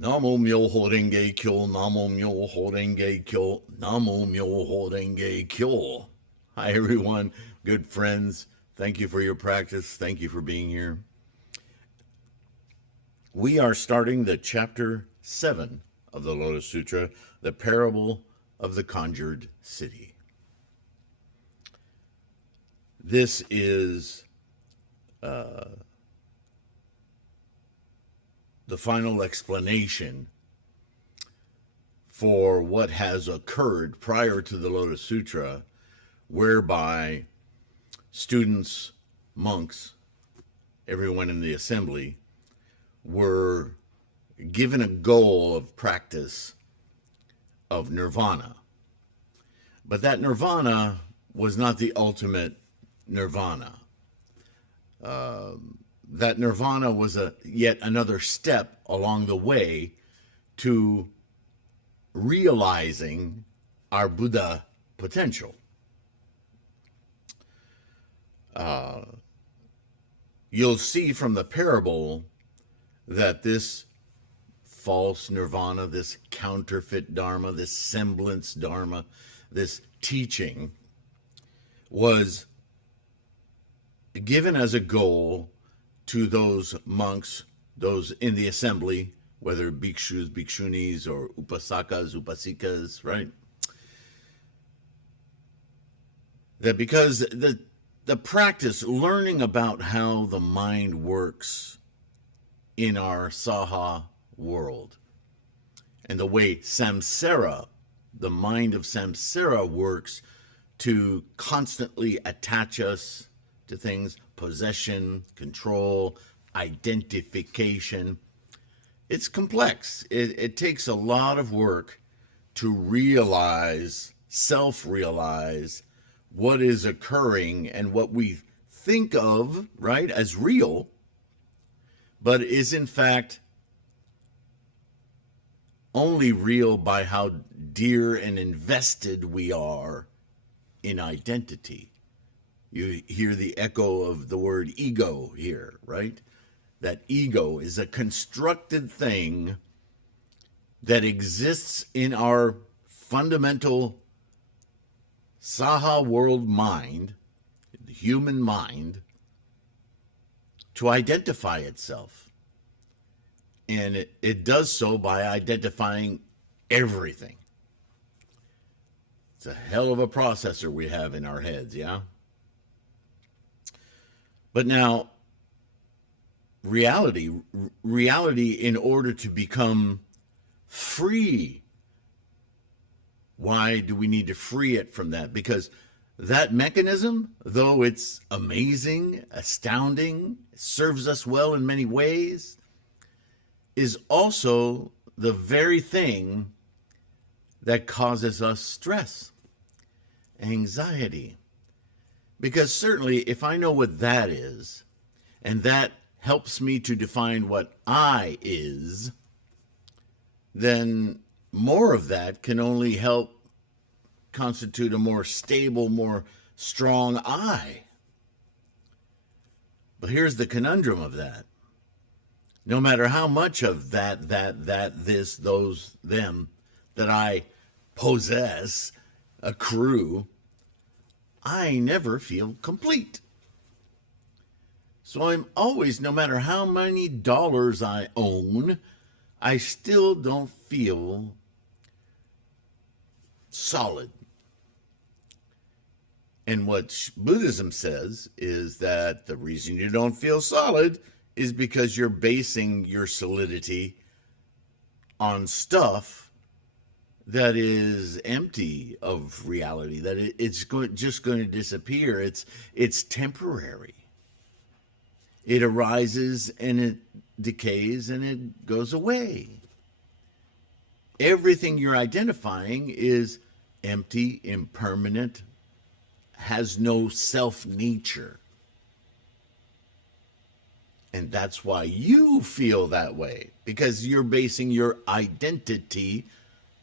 Namo Myoho Renge Kyo, Namo Myoho Renge Kyo, Namo Myoho Renge Kyo. Hi, everyone, good friends. Thank you for your practice. Thank you for being here. We are starting the chapter 7 of the Lotus Sutra, the parable of the Conjured City. This is the final explanation for what has occurred prior to the Lotus Sutra, whereby students, monks, everyone in the assembly were given a goal of practice of nirvana. But that nirvana was not the ultimate nirvana. That nirvana was yet another step along the way to realizing our Buddha potential. You'll see from the parable that this false nirvana, this counterfeit dharma, this semblance dharma, this teaching was given as a goal to those monks, those in the assembly, whether bhikshus, bhikshunis, or upasakas, upasikas, right? That because the practice, learning about how the mind works in our saha world, and the way samsara, the mind of samsara, works to constantly attach us to things, possession, control, identification. It's complex. It takes a lot of work to realize, self-realize what is occurring and what we think of, right, as real, but is in fact only real by how dear and invested we are in identity. You hear the echo of the word ego here, right? That ego is a constructed thing that exists in our fundamental saha world mind, the human mind, to identify itself. And it does so by identifying everything. It's a hell of a processor we have in our heads, yeah? But now, reality in order to become free, why do we need to free it from that? Because that mechanism, though it's amazing, astounding, serves us well in many ways, is also the very thing that causes us stress, anxiety. Because certainly if I know what that is, and that helps me to define what I is, then more of that can only help constitute a more stable, more strong I. But here's the conundrum of that. No matter how much of that, this, those, them, that I possess, accrue, I never feel complete. So I'm always, no matter how many dollars I own, I still don't feel solid. And what Buddhism says is that the reason you don't feel solid is because you're basing your solidity on stuff that is empty of reality, that it's just going to disappear. It's temporary. It arises and it decays and it goes away. Everything you're identifying is empty, impermanent, has no self-nature. And that's why you feel that way, because you're basing your identity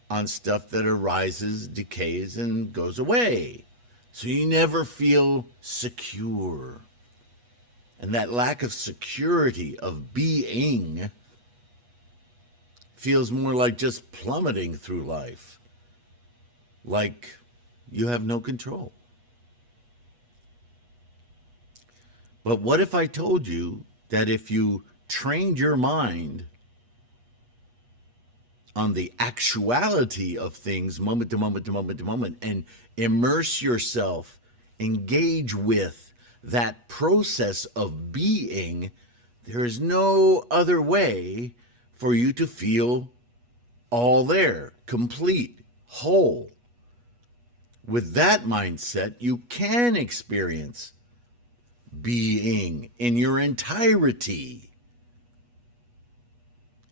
on stuff that arises, decays, and goes away. So you never feel secure. And that lack of security of being feels more like just plummeting through life, like you have no control. But what if I told you that if you trained your mind on the actuality of things, moment to moment to moment to moment, and immerse yourself, engage with that process of being, there is no other way for you to feel all there, complete, whole. With that mindset, you can experience being in your entirety.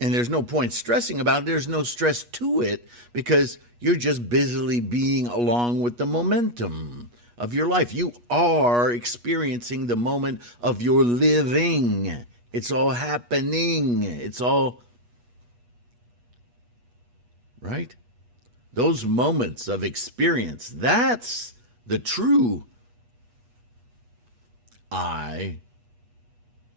And there's no point stressing about it. There's no stress to it because you're just busily being along with the momentum of your life. You are experiencing the moment of your living. It's all happening. It's all, right? Those moments of experience, that's the true I.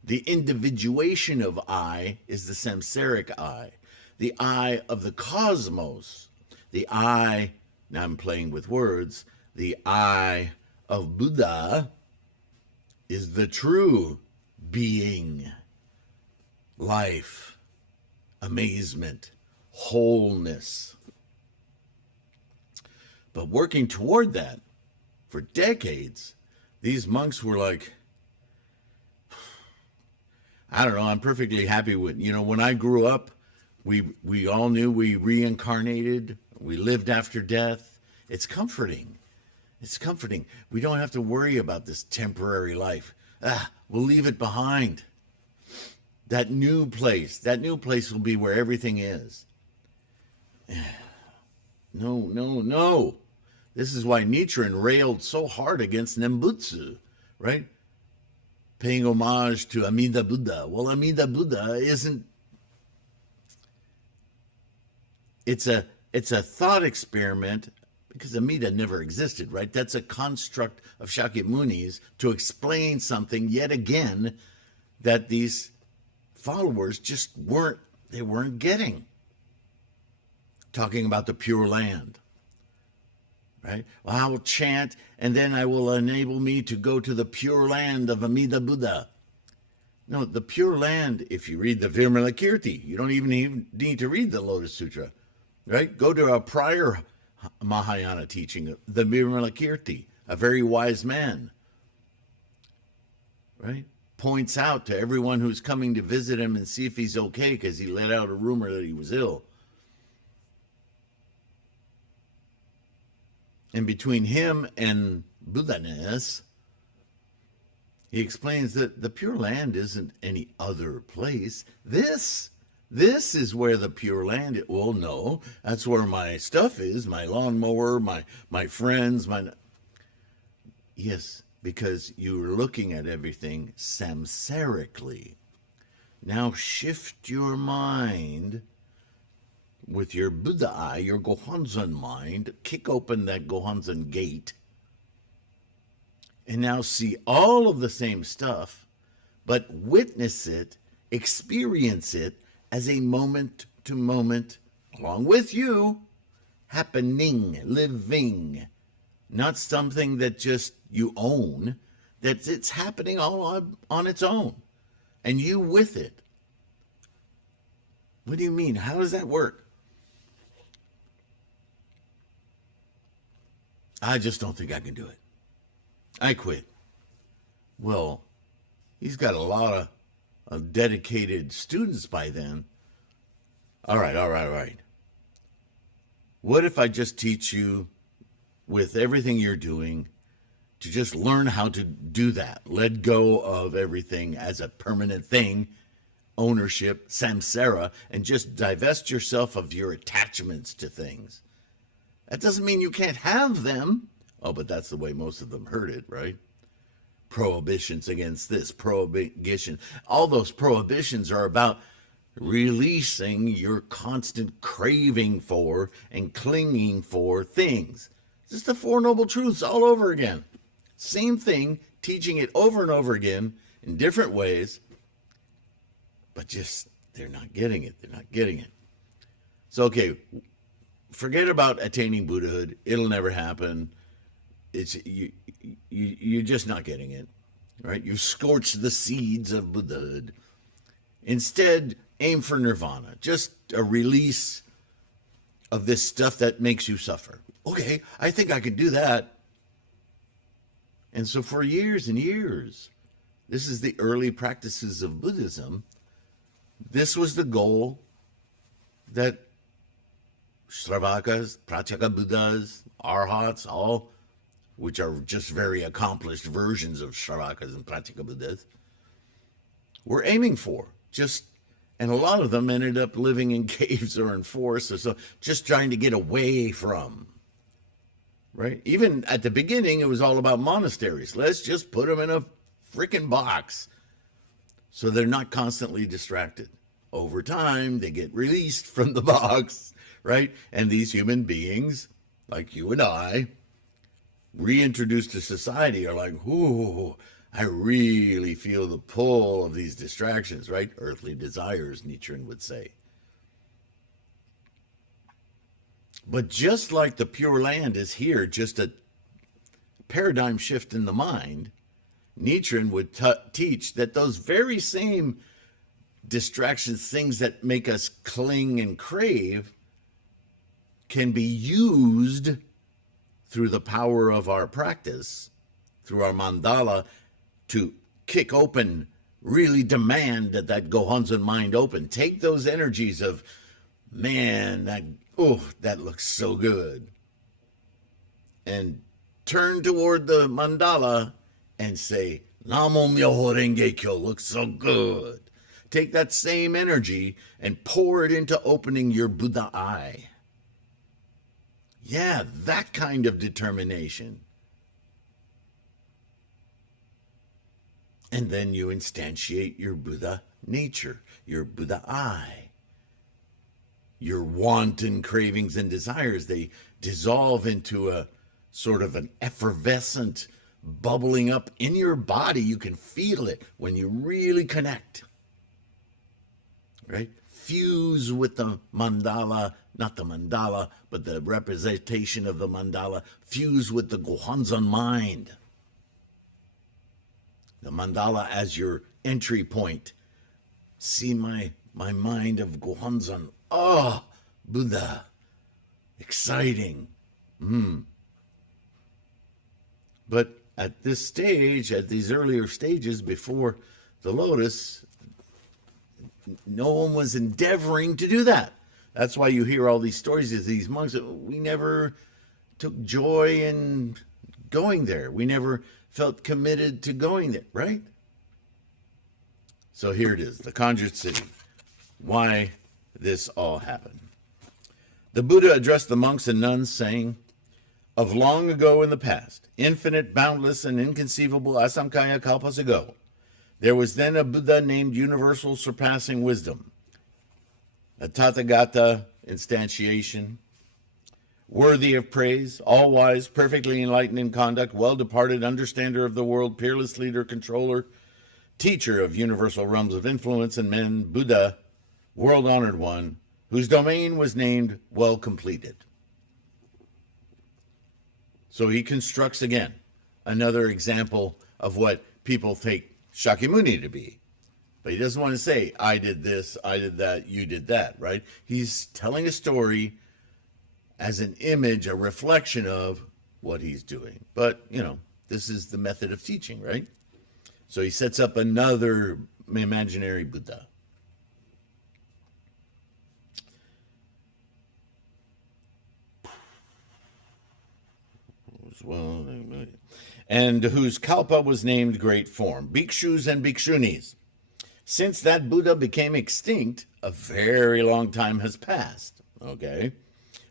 The individuation of I is the samsaric I, the I of the cosmos, the I, now I'm playing with words, the I of Buddha is the true being, life, amazement, wholeness. But working toward that for decades, these monks were like, I don't know, I'm perfectly happy with, when I grew up, we all knew we reincarnated, we lived after death. It's comforting. It's comforting. We don't have to worry about this temporary life. We'll leave it behind. That new place will be where everything is. No. This is why Nichiren railed so hard against Nembutsu, right? Paying homage to Amida Buddha. Well, Amida Buddha isn't. It's a thought experiment because Amida never existed, right? That's a construct of Shakyamuni's to explain something yet again that these followers just weren't getting. Talking about the Pure Land, right? Well, I will chant, and then I will enable me to go to the Pure Land of Amida Buddha. No, the Pure Land, if you read the Vimalakirti, you don't even need to read the Lotus Sutra, right? Go to a prior Mahayana teaching, the Vimalakirti, a very wise man, right? Points out to everyone who's coming to visit him and see if he's okay because he let out a rumor that he was ill. And between him and Buddha-ness, he explains that the Pure Land isn't any other place. This is where the Pure Land is. Well, no, that's where my stuff is, my lawnmower, my friends, Yes, because you're looking at everything samsarically. Now shift your mind with your Buddha eye, your Gohonzon mind, kick open that Gohonzon gate, and now see all of the same stuff, but witness it, experience it as a moment to moment, along with you, happening, living, not something that just you own, that it's happening all on its own, and you with it. What do you mean? How does that work? I just don't think I can do it. I quit. Well, he's got a lot of dedicated students by then. All right. What if I just teach you, with everything you're doing, to just learn how to do that? Let go of everything as a permanent thing, ownership, samsara, and just divest yourself of your attachments to things. That doesn't mean you can't have them. Oh, but that's the way most of them heard it, right? Prohibitions against this, prohibition. All those prohibitions are about releasing your constant craving for and clinging for things. Just the Four Noble Truths all over again. Same thing, teaching it over and over again in different ways, but just they're not getting it. So, okay, forget about attaining Buddhahood. It'll never happen. You're just not getting it, right? You've scorched the seeds of Buddhahood. Instead, aim for nirvana, just a release of this stuff that makes you suffer. Okay, I think I can do that. And so for years and years, this is the early practices of Buddhism. This was the goal that Shravakas, Pratyeka Buddhas, Arhats, all, which are just very accomplished versions of Shravakas and Pratyeka Buddhas, were aiming for. And a lot of them ended up living in caves or in forests or so, just trying to get away from. Right? Even at the beginning, it was all about monasteries. Let's just put them in a freaking box so they're not constantly distracted. Over time, they get released from the box, right? And these human beings, like you and I, reintroduced to society, are like, ooh, I really feel the pull of these distractions, right? Earthly desires, Nichiren would say. But just like the Pure Land is here, just a paradigm shift in the mind, Nichiren would teach that those very same distractions, things that make us cling and crave, can be used through the power of our practice, through our mandala, to kick open, really demand that Gohonzon mind open. Take those energies of, man, that looks so good, and turn toward the mandala and say, Namo Myoho Renge Kyo looks so good. Take that same energy and pour it into opening your Buddha eye. Yeah, that kind of determination. And then you instantiate your Buddha nature, your Buddha eye. Your wanton cravings and desires, they dissolve into a sort of an effervescent bubbling up in your body. You can feel it when you really connect, right? Fuse with the mandala, not the mandala, but the representation of the mandala. Fuse with the Gohonzon mind. The mandala as your entry point. See my mind of Gohonzon. Oh, Buddha. Exciting. But at this stage, at these earlier stages before the Lotus, no one was endeavoring to do that. That's why you hear all these stories of these monks. We never took joy in going there. We never felt committed to going there, right? So here it is, the Conjured City. Why this all happened. The Buddha addressed the monks and nuns, saying, of long ago in the past, infinite, boundless, and inconceivable Asamkaya kalpas ago, there was then a Buddha named Universal Surpassing Wisdom, a Tathagata instantiation, worthy of praise, all-wise, perfectly enlightened in conduct, well-departed, understander of the world, peerless leader, controller, teacher of universal realms of influence and men, Buddha, world-honored one, whose domain was named well-completed. So he constructs again another example of what people take Shakyamuni to be. But he doesn't want to say, I did this, I did that, you did that, right? He's telling a story as an image, a reflection of what he's doing. But, this is the method of teaching, right? So he sets up another imaginary Buddha. And whose kalpa was named Great Form, bhikshus and bhikshunis. Since that Buddha became extinct, a very long time has passed, okay?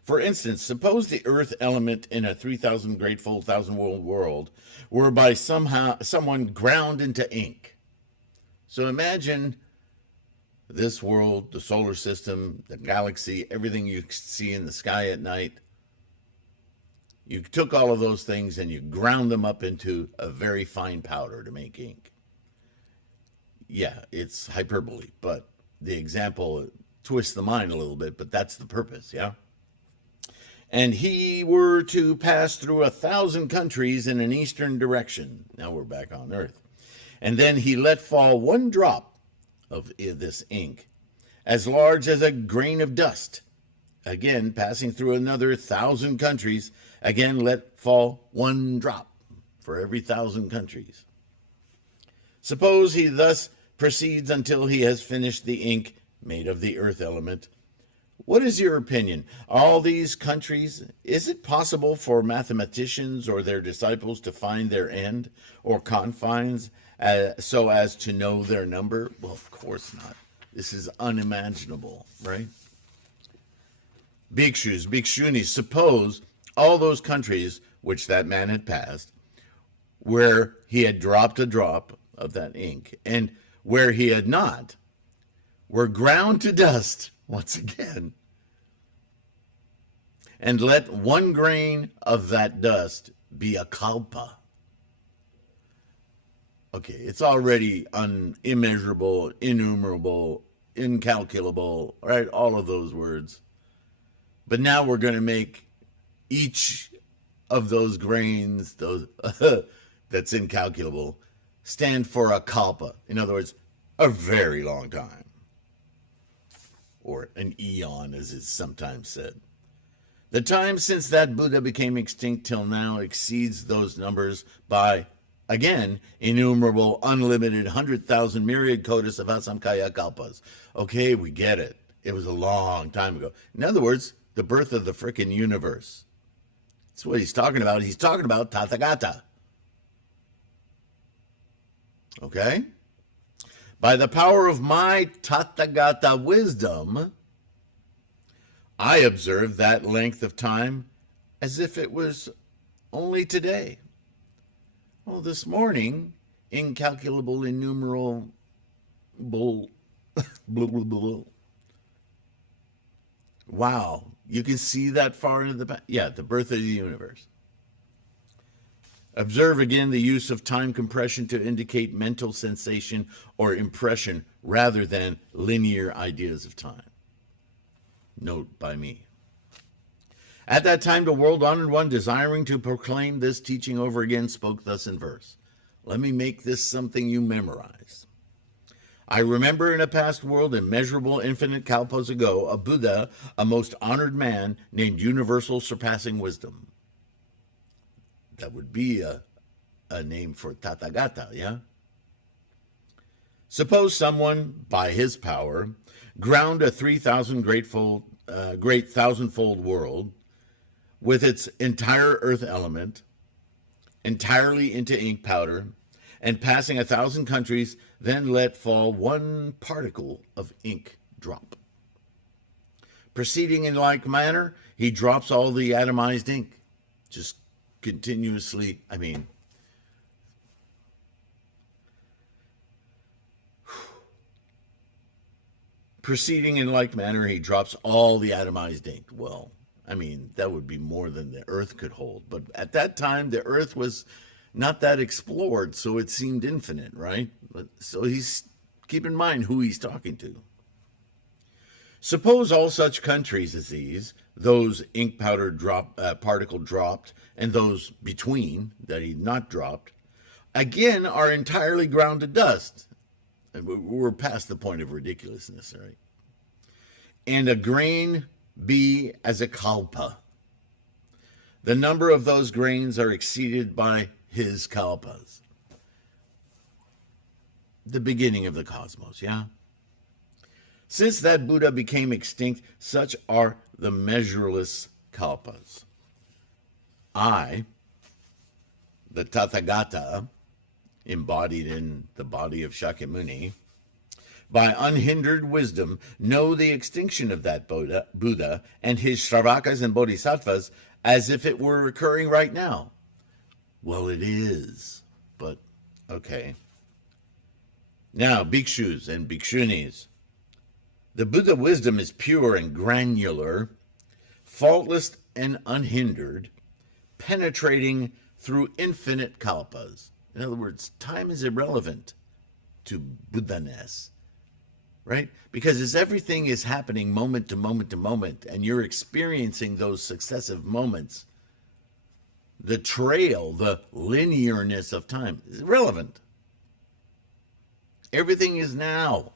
For instance, suppose the earth element in a 3,000 grateful 1,000-world world were by someone ground into ink. So imagine this world, the solar system, the galaxy, everything you see in the sky at night. You took all of those things and you ground them up into a very fine powder to make ink. Yeah, it's hyperbole, but the example twist the mind a little bit, but that's the purpose, yeah? And he were to pass through 1,000 countries in an eastern direction. Now we're back on earth. And then he let fall one drop of this ink, as large as a grain of dust. Again, passing through another 1,000 countries, again let fall one drop for every 1,000 countries. Suppose he thus proceeds until he has finished the ink made of the earth element. What is your opinion? All these countries, is it possible for mathematicians or their disciples to find their end or confines so as to know their number? Well, of course not. This is unimaginable, right? Bhikshus, bhikshunis, suppose all those countries which that man had passed, where he had dropped a drop of that ink, and where he had not, were ground to dust once again. And let one grain of that dust be a kalpa. Okay, it's already immeasurable, innumerable, incalculable, right? All of those words. But now we're going to make each of those grains, those that's incalculable, stand for a kalpa. In other words, a very long time. Or an eon, as is sometimes said. The time since that Buddha became extinct till now exceeds those numbers by, again, innumerable, unlimited, 100,000 myriad kotis of asamkaya kalpas. Okay, we get it. It was a long time ago. In other words, the birth of the frickin' universe. That's what he's talking about. He's talking about Tathagata. Okay? By the power of my Tathagata wisdom, I observe that length of time as if it was only today. Well, this morning, incalculable, innumerable, blah, blah, blah. Wow, you can see that far into the past. Yeah, the birth of the universe. Observe again the use of time compression to indicate mental sensation or impression rather than linear ideas of time. Note by me. At that time, the world-honored one, desiring to proclaim this teaching over again, spoke thus in verse. Let me make this something you memorize. I remember in a past world, immeasurable, infinite kalpas ago, a Buddha, a most honored man, named Universal Surpassing Wisdom. That would be a name for Tathagata, yeah? Suppose someone, by his power, ground a 3,000 great thousandfold world with its entire earth element entirely into ink powder, and passing 1,000 countries, then let fall one particle of ink drop. Proceeding in like manner, he drops all the atomized ink, just continuously, proceeding in like manner, he drops all the atomized ink. Well, that would be more than the earth could hold. But at that time, the earth was not that explored, so it seemed infinite, right? So keep in mind who he's talking to. Suppose all such countries as these, those ink powder particle dropped, and those between that he'd not dropped, again are entirely ground to dust. We're past the point of ridiculousness, right? And a grain be as a kalpa. The number of those grains are exceeded by his kalpas. The beginning of the cosmos, yeah? Since that Buddha became extinct, such are the measureless kalpas. I, the Tathagata, embodied in the body of Shakyamuni, by unhindered wisdom, know the extinction of that Buddha and his Shravakas and Bodhisattvas as if it were occurring right now. Well, it is, but okay. Now, bhikshus and bhikshunis, the Buddha wisdom is pure and granular, faultless and unhindered, penetrating through infinite kalpas. In other words, time is irrelevant to Buddha-ness. right? Because as everything is happening moment to moment to moment, and you're experiencing those successive moments, the trail, the linearness of time is irrelevant. Everything is now,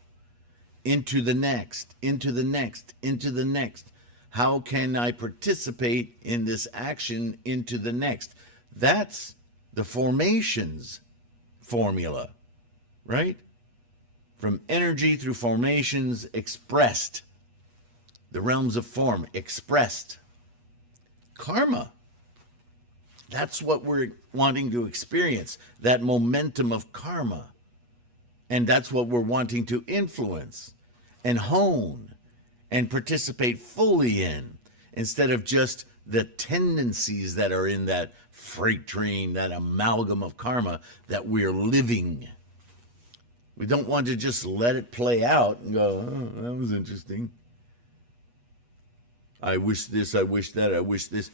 into the next, into the next, into the next. How can I participate in this action into the next? That's the formations formula, right? From energy through formations expressed, the realms of form expressed. Karma, that's what we're wanting to experience, that momentum of karma. And that's what we're wanting to influence and hone and participate fully in, instead of just the tendencies that are in that freight train, that amalgam of karma that we're living. We don't want to just let it play out and go, oh, that was interesting. I wish this, I wish that, I wish this.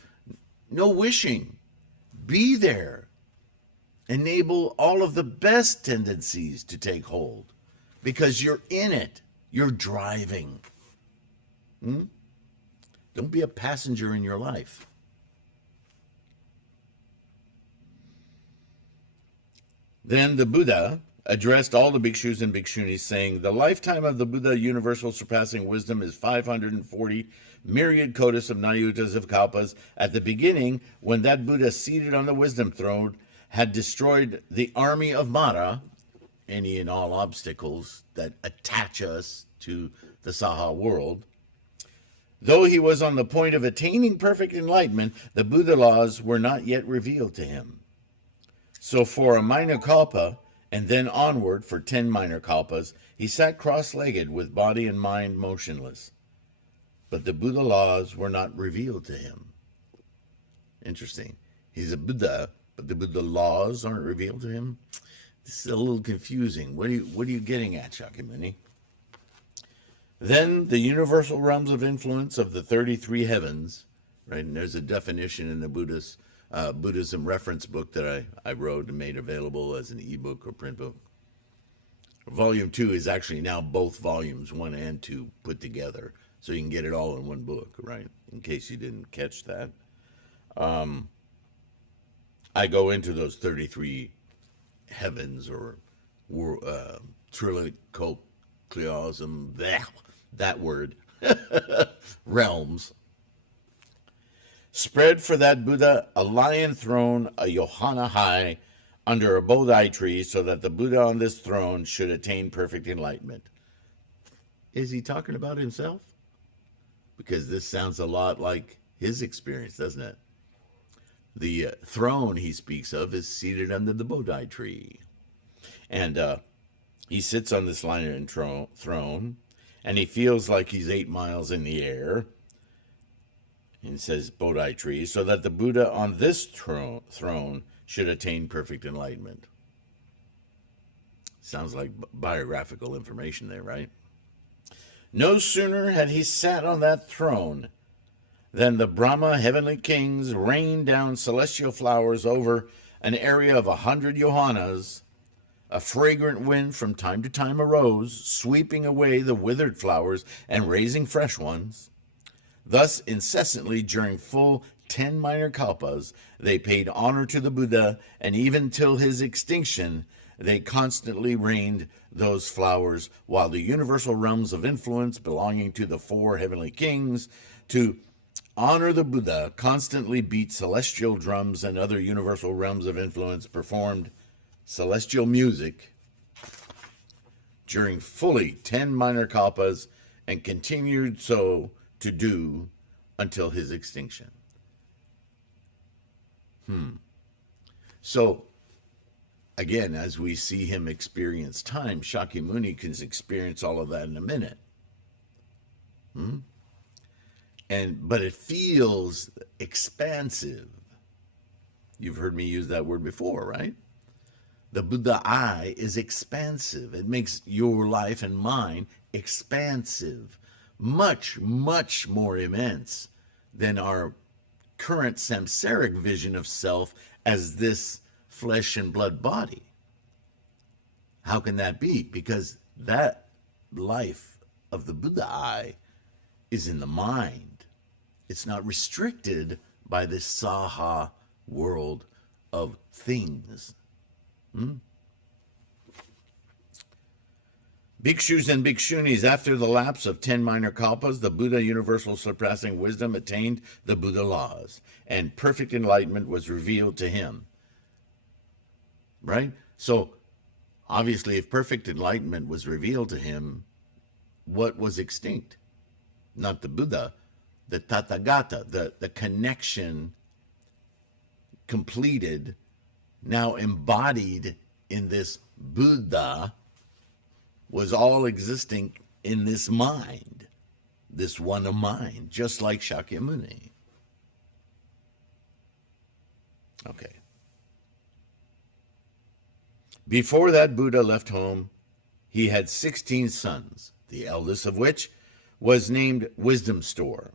No wishing. Be there. Enable all of the best tendencies to take hold, because you're in it. You're driving. Don't be a passenger in your life. Then the Buddha addressed all the bhikshus and bhikshunis, saying, the lifetime of the Buddha, universal surpassing wisdom, is 540 myriad kotis of nayutas of kalpas. At the beginning, when that Buddha seated on the wisdom throne had destroyed the army of Mara, any and all obstacles that attach us to the Saha world, though he was on the point of attaining perfect enlightenment, the Buddha laws were not yet revealed to him. So for a minor kalpa, and then onward for 10 minor kalpas, he sat cross-legged with body and mind motionless. But the Buddha laws were not revealed to him. Interesting. He's a Buddha, but the Buddha laws aren't revealed to him? This is a little confusing. What are you getting at, Shakyamuni? Then the universal realms of influence of the 33 heavens, right? And there's a definition in the Buddhism reference book that I wrote and made available as an ebook or print book. Volume 2 is actually now both volumes 1 and 2 put together, so you can get it all in one book, right? In case you didn't catch that. I go into those 33 heavens or trilocochleosm, that word, realms. Spread for that Buddha a lion throne, a Yohana high, under a bodhi tree, so that the Buddha on this throne should attain perfect enlightenment. Is he talking about himself? Because this sounds a lot like his experience, doesn't it? The throne he speaks of is seated under the bodhi tree. And he sits on this lion throne, and he feels like he's 8 miles in the air. And says bodhi tree, so that the Buddha on this throne should attain perfect enlightenment. Sounds like biographical information there, right? No sooner had he sat on that throne than the Brahma heavenly kings rained down celestial flowers over an area of 100 yohanas. A fragrant wind from time to time arose, sweeping away the withered flowers and raising fresh ones. Thus, incessantly during full 10 minor kalpas, they paid honor to the Buddha, and even till his extinction, they constantly rained those flowers, while the universal realms of influence belonging to the 4 heavenly kings, to honor the Buddha, constantly beat celestial drums, and other universal realms of influence performed celestial music during fully 10 minor kalpas, and continued so to do until his extinction. So, again, as we see him experience time, Shakyamuni can experience all of that in a minute. But it feels expansive. You've heard me use that word before, right? The Buddha I is expansive. It makes your life and mine expansive. Much, much more immense than our current samsaric vision of self as this flesh and blood body. How can that be? Because that life of the Buddha I is in the mind. It's not restricted by this saha world of things. Bhikshus and bhikshunis, after the lapse of 10 minor kalpas, the Buddha, universal surpassing wisdom, attained the Buddha laws, and perfect enlightenment was revealed to him. Right? So, obviously, if perfect enlightenment was revealed to him, what was extinct? Not the Buddha, the Tathagata, the connection completed, now embodied in this Buddha, was all existing in this mind, this one of mind, just like Shakyamuni. Okay. Before that Buddha left home, he had 16 sons, the eldest of which was named Wisdom Store.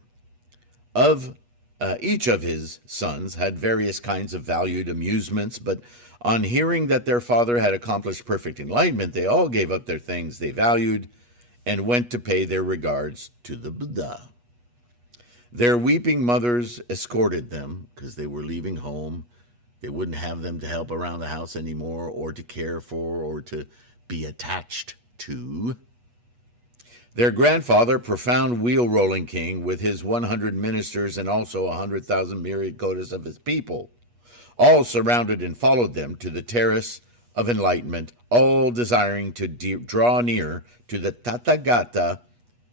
Each of his sons had various kinds of valued amusements, but on hearing that their father had accomplished perfect enlightenment, they all gave up their things they valued and went to pay their regards to the Buddha. Their weeping mothers escorted them because they were leaving home. They wouldn't have them to help around the house anymore, or to care for, or to be attached to. Their grandfather, profound wheel-rolling king, with his 100 ministers and also 100,000 myriad kotas of his people, all surrounded and followed them to the terrace of enlightenment, all desiring to draw near to the Tathagata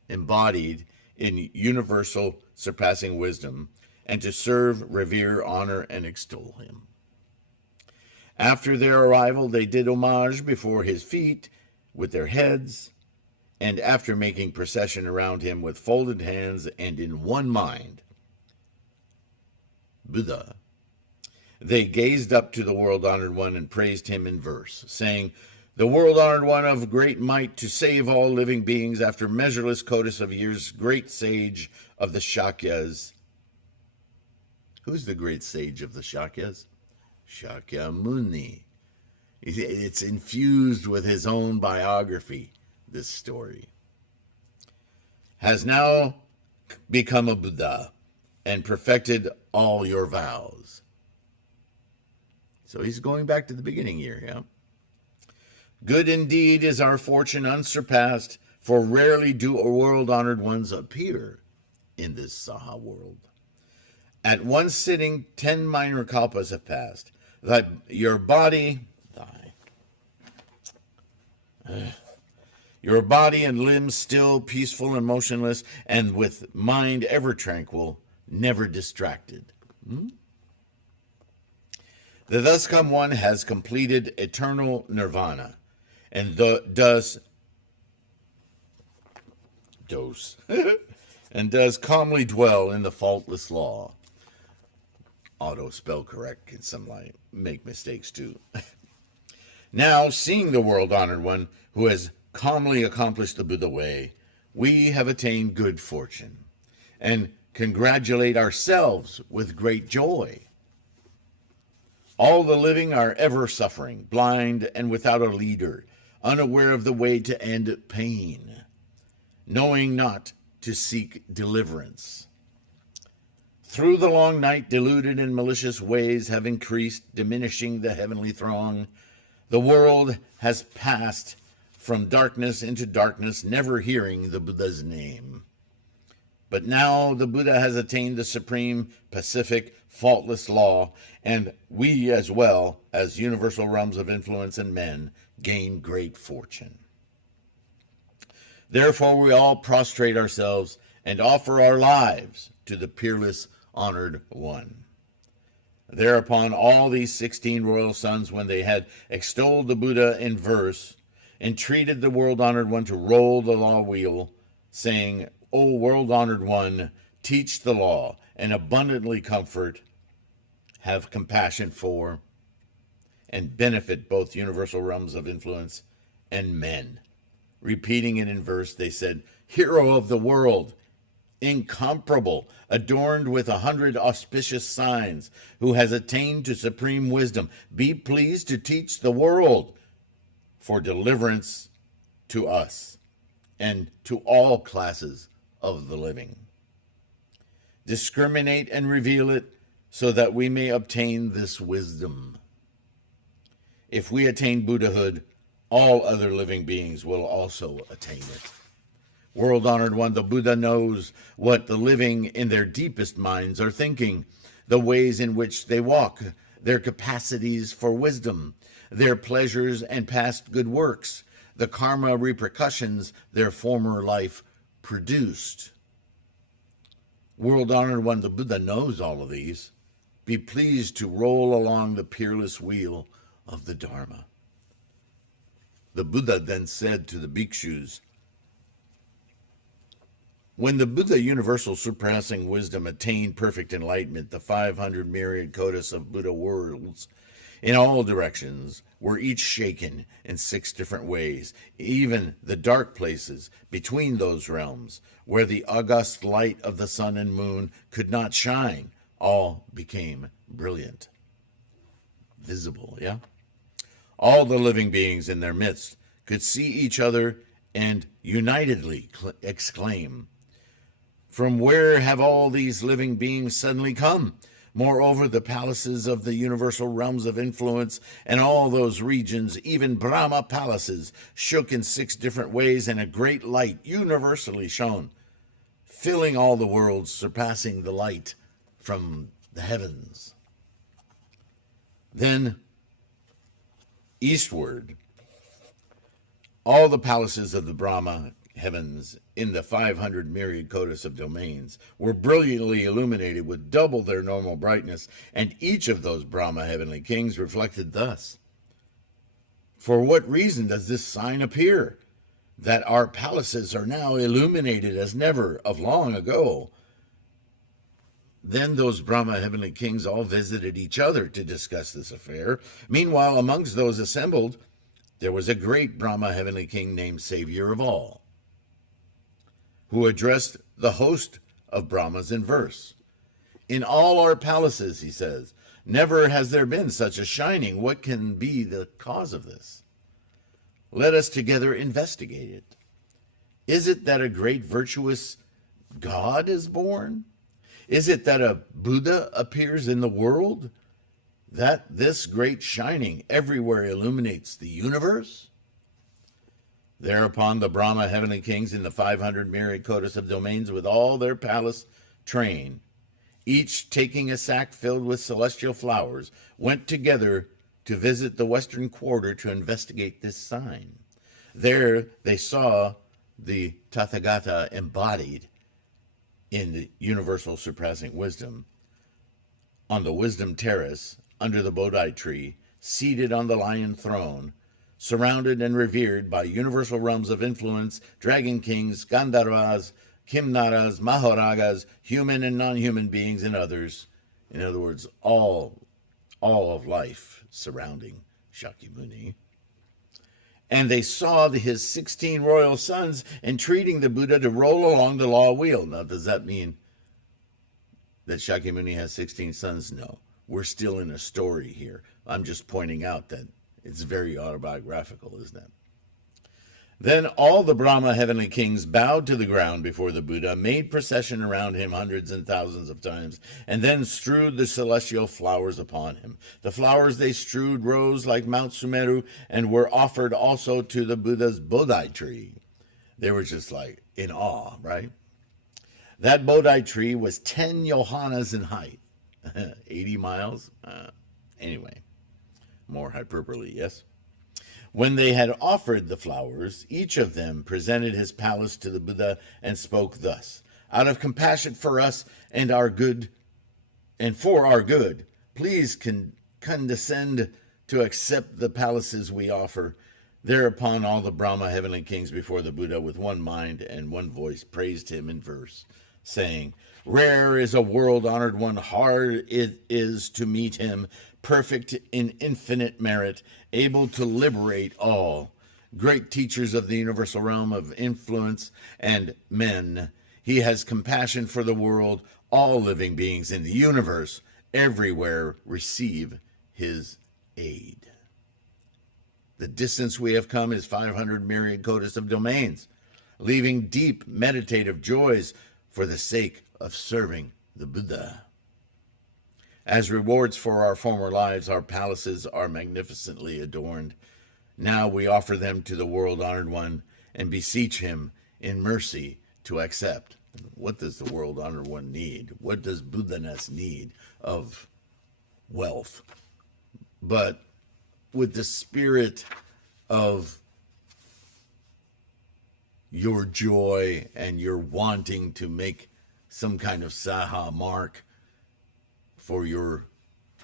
embodied in universal surpassing wisdom, and to serve, revere, honor, and extol him. After their arrival, they did homage before his feet with their heads, and after making procession around him with folded hands and in one mind, Buddha, they gazed up to the world-honored one and praised him in verse, saying, "The world-honored one of great might to save all living beings after measureless kotas of years, great sage of the Shakyas." Who's the great sage of the Shakyas? Shakyamuni. It's infused with his own biography, this story. Has now become a Buddha and perfected all your vows. So he's going back to the beginning here, yeah? Good indeed is our fortune unsurpassed, for rarely do world-honored ones appear in this Saha world. At one sitting, 10 minor kalpas have passed. Your body and limbs still peaceful and motionless, and with mind ever tranquil, never distracted. The thus come one has completed eternal nirvana, and does calmly dwell in the faultless law. Auto spell correct, can some make mistakes too. Now, seeing the world-honored one who has calmly accomplished the Buddha way, we have attained good fortune, and congratulate ourselves with great joy. All the living are ever suffering, blind and without a leader, unaware of the way to end pain, knowing not to seek deliverance. Through the long night, deluded in malicious ways have increased, diminishing the heavenly throng. The world has passed from darkness into darkness, never hearing the Buddha's name. But now the Buddha has attained the supreme, pacific, faultless law, and we, as well as universal realms of influence and men, gain great fortune. Therefore we all prostrate ourselves and offer our lives to the peerless, honored one. Thereupon all these 16 royal sons, when they had extolled the Buddha in verse, entreated the world-honored one to roll the law wheel, saying, "O world-honored one, teach the law, and abundantly comfort, have compassion for, and benefit both universal realms of influence and men." Repeating it in verse, they said, "Hero of the world, incomparable, adorned with 100 auspicious signs, who has attained to supreme wisdom, be pleased to teach the world for deliverance to us." and to all classes of the living. Discriminate and reveal it so that we may obtain this wisdom. If we attain Buddhahood, all other living beings will also attain it. World-honored one, the Buddha knows what the living in their deepest minds are thinking, the ways in which they walk, their capacities for wisdom, their pleasures and past good works, the karma repercussions their former life produced. World-honored one, the Buddha knows all of these. Be pleased to roll along the peerless wheel of the Dharma. The Buddha then said to the bhikshus, when the Buddha universal surpassing wisdom attained perfect enlightenment, the 500 myriad kotas of Buddha worlds in all directions were each shaken in 6 different ways. Even the dark places between those realms, where the august light of the sun and moon could not shine, all became brilliant. Visible, yeah? All the living beings in their midst could see each other and unitedly exclaim, from where have all these living beings suddenly come? Moreover, the palaces of the universal realms of influence and all those regions, even Brahma palaces, shook in 6 different ways, and a great light universally shone, filling all the worlds, surpassing the light from the heavens. Then, eastward, all the palaces of the Brahma heavens in the 500 myriad kotas of domains were brilliantly illuminated with double their normal brightness, and each of those Brahma heavenly kings reflected thus. For what reason does this sign appear, that our palaces are now illuminated as never of long ago? Then those Brahma heavenly kings all visited each other to discuss this affair. Meanwhile, amongst those assembled, there was a great Brahma heavenly king named Savior of all, who addressed the host of Brahmas in verse. In all our palaces, he says, never has there been such a shining. What can be the cause of this? Let us together investigate it. Is it that a great virtuous God is born? Is it that a Buddha appears in the world? That this great shining everywhere illuminates the universe? Thereupon the Brahma heavenly kings in the 500 myriad kotas of domains with all their palace train, each taking a sack filled with celestial flowers, went together to visit the western quarter to investigate this sign. There they saw the Tathagata embodied in the universal surpassing wisdom on the wisdom terrace under the Bodhi tree, seated on the lion throne, surrounded and revered by universal realms of influence, dragon kings, Gandharvas, Kimnaras, Mahoragas, human and non-human beings, and others. In other words, all of life surrounding Shakyamuni. And they saw his 16 royal sons entreating the Buddha to roll along the law wheel. Now, does that mean that Shakyamuni has 16 sons? No. We're still in a story here. I'm just pointing out that it's very autobiographical, isn't it? Then all the Brahma heavenly kings bowed to the ground before the Buddha, made procession around him hundreds and thousands of times, and then strewed the celestial flowers upon him. The flowers they strewed rose like Mount Sumeru and were offered also to the Buddha's Bodhi tree. They were just like in awe, right? That Bodhi tree was 10 yohanas in height, 80 miles. Anyway, more hyperbole, yes? When they had offered the flowers, each of them presented his palace to the Buddha and spoke thus: out of compassion for us and our good, and for our good, please condescend to accept the palaces we offer. Thereupon all the Brahma heavenly kings before the Buddha with one mind and one voice praised him in verse, saying, rare is a world-honored one, hard it is to meet him, perfect in infinite merit, able to liberate all. Great teachers of the universal realm of influence and men, he has compassion for the world. All living beings in the universe everywhere receive his aid. The distance we have come is 500 myriad kotas of domains. leaving deep meditative joys for the sake of serving the Buddha. As rewards for our former lives, our palaces are magnificently adorned. Now we offer them to the world-honored one and beseech him in mercy to accept. What does the world-honored one need? What does Buddha-ness need of wealth? But with the spirit of your joy and your wanting to make some kind of saha mark for your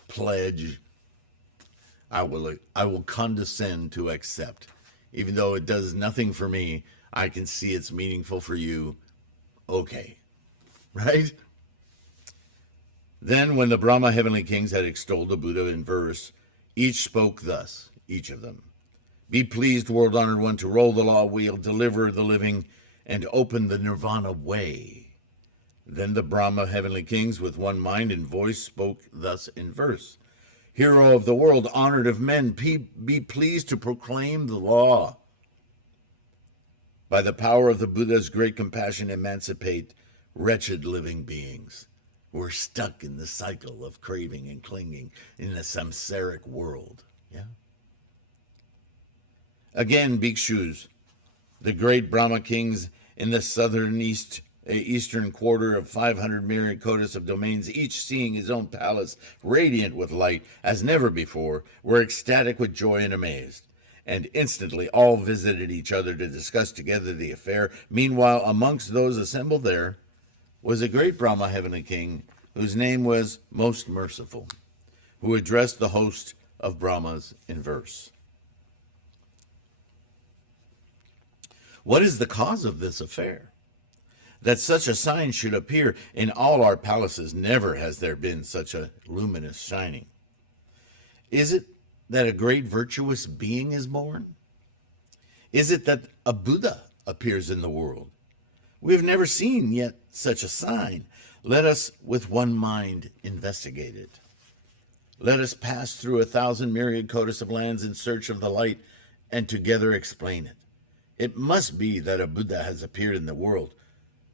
pledge, I will condescend to accept. Even though it does nothing for me, I can see it's meaningful for you. Okay, right? Then when the Brahma heavenly kings had extolled the Buddha in verse, each spoke thus, each of them: Be pleased, world-honored one, to roll the law wheel, deliver the living, and open the nirvana way. Then the Brahma heavenly kings with one mind and voice spoke thus in verse: Hero of the world, honored of men, be pleased to proclaim the law. By the power of the Buddha's great compassion, emancipate wretched living beings who are stuck in the cycle of craving and clinging in the samsaric world. Yeah. Again, bhikshus, the great Brahma kings in the eastern quarter of 500 myriad kotas of domains, each seeing his own palace radiant with light as never before, were ecstatic with joy and amazed. And instantly all visited each other to discuss together the affair. Meanwhile, amongst those assembled there was a great Brahma heavenly king, whose name was Most Merciful, who addressed the host of Brahmas in verse. What is the cause of this affair? That such a sign should appear in all our palaces, never has there been such a luminous shining. Is it that a great virtuous being is born? Is it that a Buddha appears in the world? We have never seen yet such a sign. Let us with one mind investigate it. Let us pass through 1,000 myriad kotas of lands in search of the light and together explain it. It must be that a Buddha has appeared in the world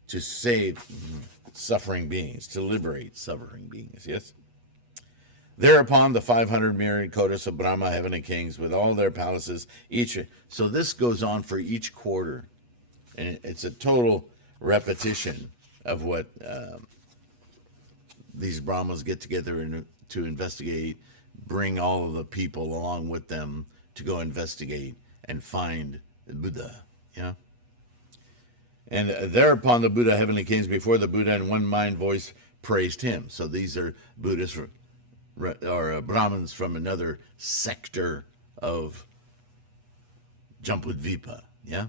to save suffering beings, to liberate suffering beings, yes? Thereupon the 500 myriad kotas of Brahma heavenly kings with all their palaces, each. So this goes on for each quarter. And it's a total repetition of what these Brahmas get together to investigate, bring all of the people along with them to go investigate and find the Buddha, yeah? And thereupon the Buddha heavenly kings before the Buddha in one mind voice praised him. So these are Buddhists or Brahmins from another sector of Jambudvipa, yeah?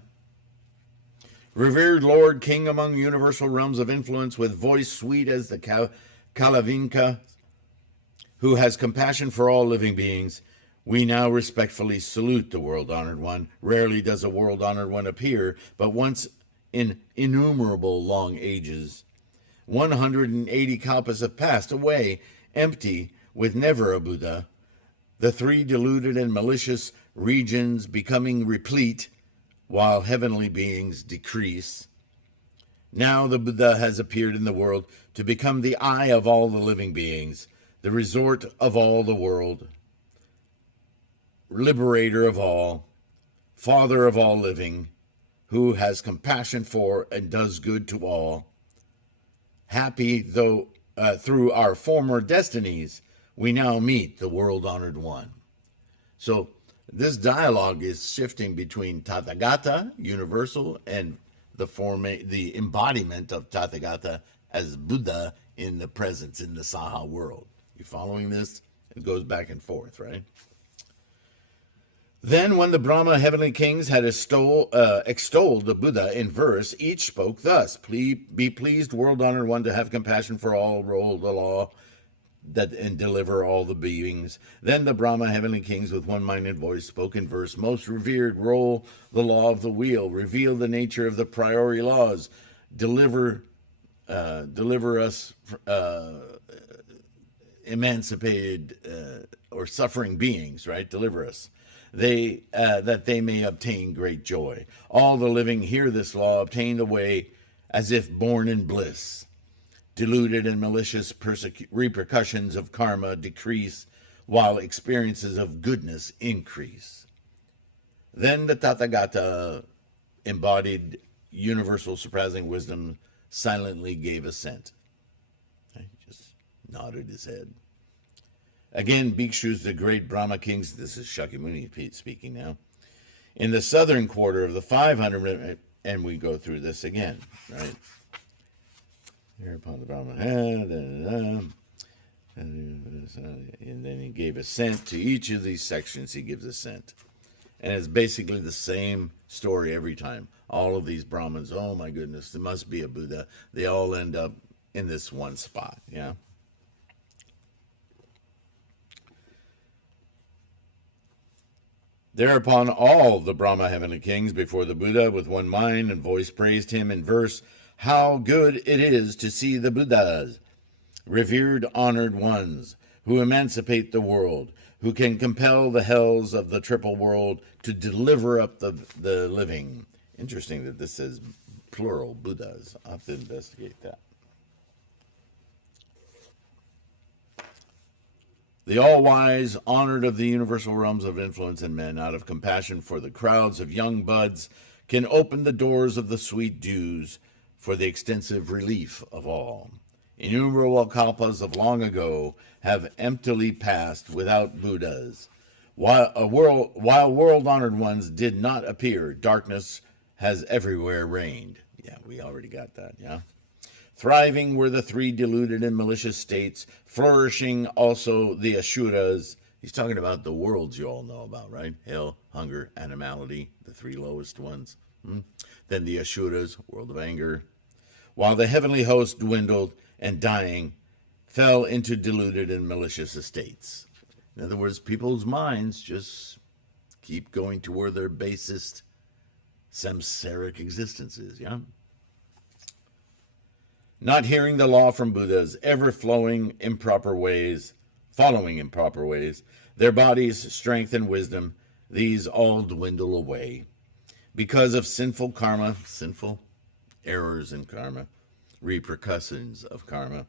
Revered Lord, King among universal realms of influence, with voice sweet as the Kalavinka, who has compassion for all living beings, we now respectfully salute the world-honored one. Rarely does a world-honored one appear, but once in innumerable long ages. 180 kalpas have passed away, empty, with never a Buddha. The three deluded and malicious regions becoming replete, while heavenly beings decrease. Now the Buddha has appeared in the world to become the eye of all the living beings, the resort of all the world, liberator of all, father of all living, who has compassion for and does good to all. Happy though through our former destinies, we now meet the world-honored one. So this dialogue is shifting between Tathagata, universal, and the embodiment of Tathagata as Buddha in the presence, in the Saha world. You following this? It goes back and forth, right? Then when the Brahma heavenly kings had extolled the Buddha in verse, each spoke thus: Be pleased, world-honored one, to have compassion for all, roll the law, and deliver all the beings. Then the Brahma heavenly kings with one mind and voice spoke in verse: Most revered, roll the law of the wheel, reveal the nature of the priori laws, deliver us emancipated or suffering beings, right? Deliver us. that they may obtain great joy. All the living hear this law, obtain the way as if born in bliss. Deluded and malicious repercussions of karma decrease, while experiences of goodness increase. Then the Tathagata, embodied universal surpassing wisdom, silently gave assent. He just nodded his head. Again, bhikshus, the great Brahma kings, this is Shakyamuni speaking now, in the southern quarter of the 500, and we go through this again, right? Hereupon the Brahma and then he gave assent to each of these sections. He gives assent, and it's basically the same story every time. All of these Brahmins, oh my goodness, there must be a Buddha. They all end up in this one spot, yeah. Thereupon all the Brahma heavenly kings before the Buddha with one mind and voice praised him in verse, how good it is to see the Buddhas, revered honored ones, who emancipate the world, who can compel the hells of the triple world to deliver up the living. Interesting that this says plural Buddhas. I'll have to investigate that. The all-wise, honored of the universal realms of influence in men, out of compassion for the crowds of young buds, can open the doors of the sweet dews for the extensive relief of all. Innumerable kalpas of long ago have emptily passed without Buddhas. While world-honored ones did not appear, darkness has everywhere reigned. Yeah, we already got that, yeah? Thriving were the three deluded and malicious states, flourishing also the Asuras. He's talking about the worlds you all know about, right? Hell, hunger, animality, the three lowest ones. Then the Asuras, world of anger. While the heavenly host dwindled and dying, fell into deluded and malicious estates. In other words, people's minds just keep going toward their basest samsaric existences, yeah? Not hearing the law from Buddhas, ever following improper ways, their bodies, strength, and wisdom, these all dwindle away. Because of sinful karma, sinful errors in karma, repercussions of karma,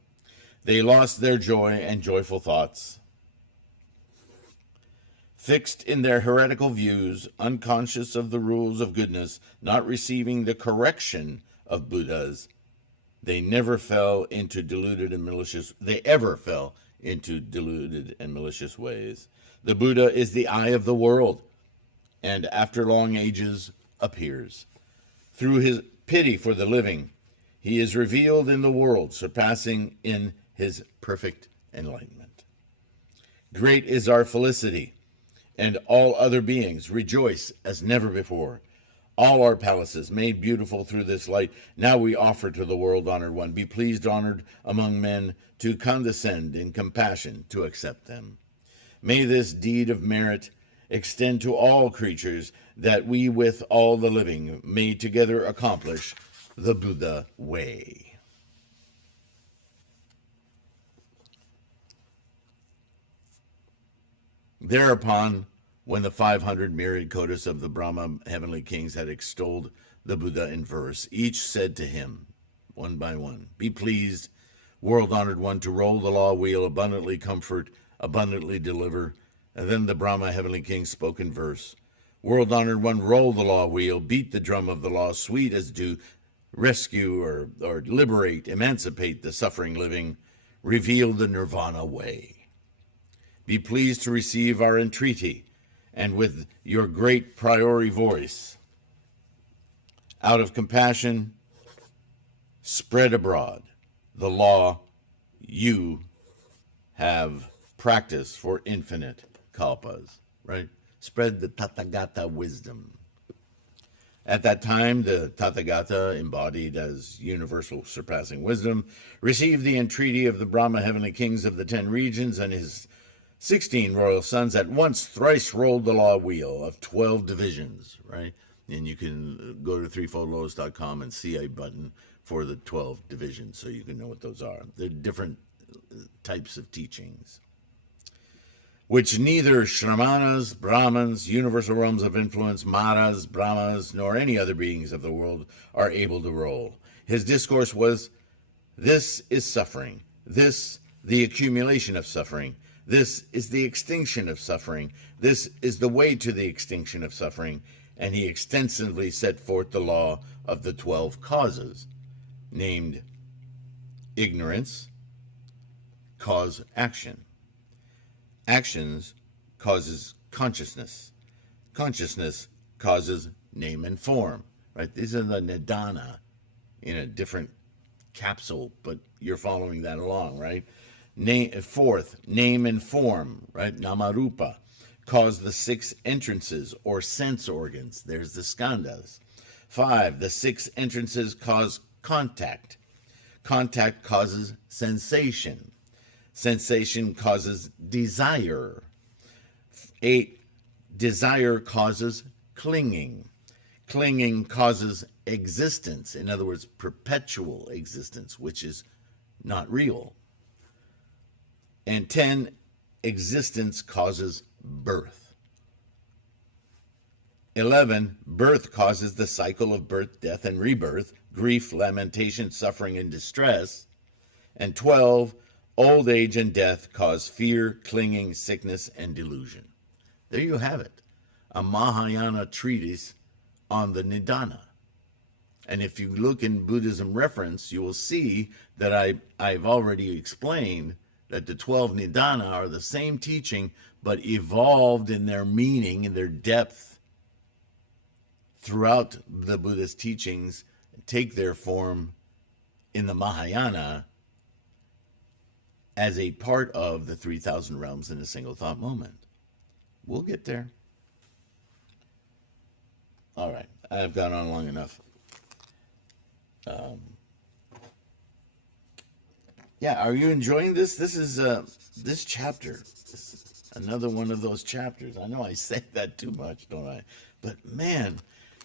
they lost their joy and joyful thoughts. Fixed in their heretical views, unconscious of the rules of goodness, not receiving the correction of Buddhas, they ever fell into deluded and malicious ways. The Buddha is the eye of the world, and after long ages appears. Through his pity for the living, he is revealed in the world, surpassing in his perfect enlightenment. Great is our felicity, and all other beings rejoice as never before. All our palaces made beautiful through this light, now we offer to the world-honored one. Be pleased, honored among men, to condescend in compassion to accept them. May this deed of merit extend to all creatures, that we with all the living may together accomplish the Buddha way. Thereupon, when the 500 myriad kotis of the Brahma heavenly kings had extolled the Buddha in verse, each said to him, one by one, be pleased, world-honored one, to roll the law wheel, abundantly comfort, abundantly deliver. And then the Brahma heavenly king spoke in verse, world-honored one, roll the law wheel, beat the drum of the law, sweet as dew, rescue or liberate, emancipate the suffering living, reveal the nirvana way. Be pleased to receive our entreaty, and with your great priori voice, out of compassion, spread abroad the law you have practiced for infinite kalpas, right? Spread the Tathagata wisdom. At that time, the Tathagata, embodied as universal surpassing wisdom, received the entreaty of the Brahma heavenly kings of the 10 regions, and his 16 royal sons at once thrice rolled the law wheel of 12 divisions, right? And you can go to threefoldlotus.com and see a button for the 12 divisions, so you can know what those are. They're different types of teachings. which neither Shramanas, Brahmans, universal realms of influence, Maras, Brahmas, nor any other beings of the world are able to roll. His discourse was, this is suffering. This, the accumulation of suffering. This is the extinction of suffering. This is the way to the extinction of suffering. And he extensively set forth the law of the 12 causes, named ignorance, cause action. Actions causes consciousness. Consciousness causes name and form. Right? These are the nidana in a different capsule, but you're following that along, right? Fourth, name and form, right? Namarupa, cause the 6 entrances or sense organs. There's the skandhas. 5, the 6 entrances cause contact. Contact causes sensation. Sensation causes desire. 8, desire causes clinging. Clinging causes existence. In other words, perpetual existence, which is not real. And 10, existence causes birth. 11, birth causes the cycle of birth, death, and rebirth, grief, lamentation, suffering, and distress. And 12, old age and death cause fear, clinging, sickness, and delusion. There you have it, a Mahayana treatise on the Nidana. And if you look in Buddhism reference, you will see that I've already explained that the 12 Nidana are the same teaching, but evolved in their meaning and their depth throughout the Buddhist teachings, take their form in the Mahayana as a part of the 3,000 realms in a single thought moment. We'll get there. All right, I've gone on long enough. Yeah, are you enjoying this? This is this chapter. This is another one of those chapters. I know I say that too much, don't I? But man,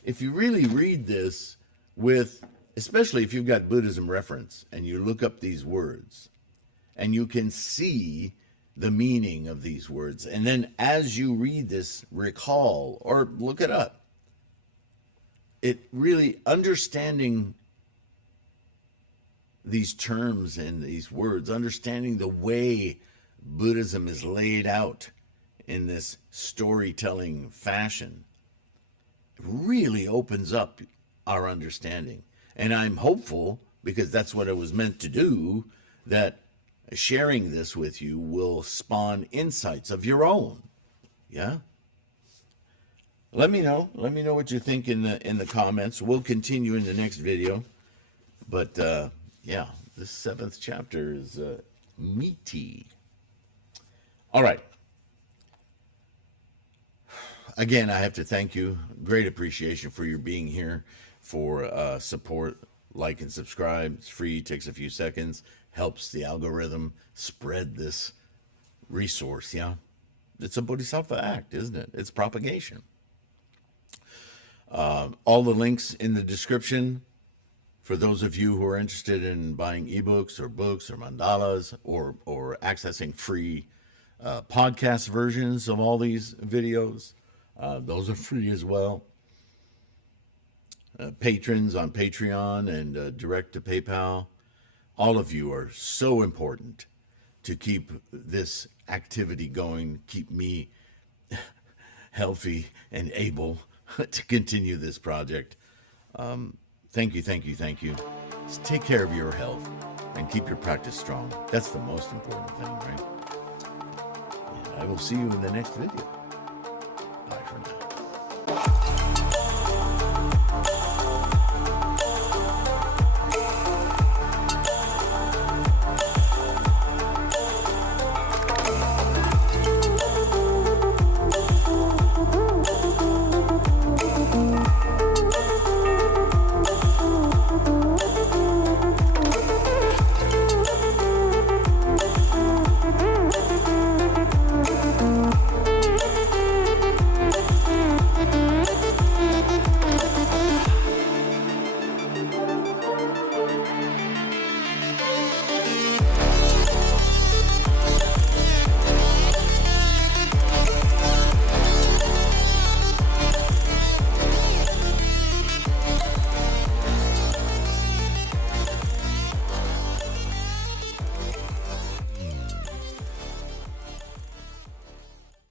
if you really read this with, especially if you've got Buddhism reference and you look up these words and you can see the meaning of these words, and then as you read this, recall or look it up, it really understanding these terms and these words, understanding the way Buddhism is laid out in this storytelling fashion, really opens up our understanding. And I'm hopeful, because that's what it was meant to do, that sharing this with you will spawn insights of your own. Yeah? Let me know. Let me know what you think in the comments. We'll continue in the next video. But yeah, this 7th chapter is meaty. All right. Again, I have to thank you. Great appreciation for your being here, for support. Like and subscribe. It's free. Takes a few seconds. Helps the algorithm spread this resource. Yeah, it's a bodhisattva act, isn't it? It's propagation. All the links in the description for those of you who are interested in buying ebooks or books or mandalas or accessing free podcast versions of all these videos. Those are free as well. Patrons on Patreon and direct to PayPal. All of you are so important to keep this activity going, keep me healthy and able to continue this project. Thank you, thank you, thank you. Just take care of your health and keep your practice strong. That's the most important thing, right? And I will see you in the next video.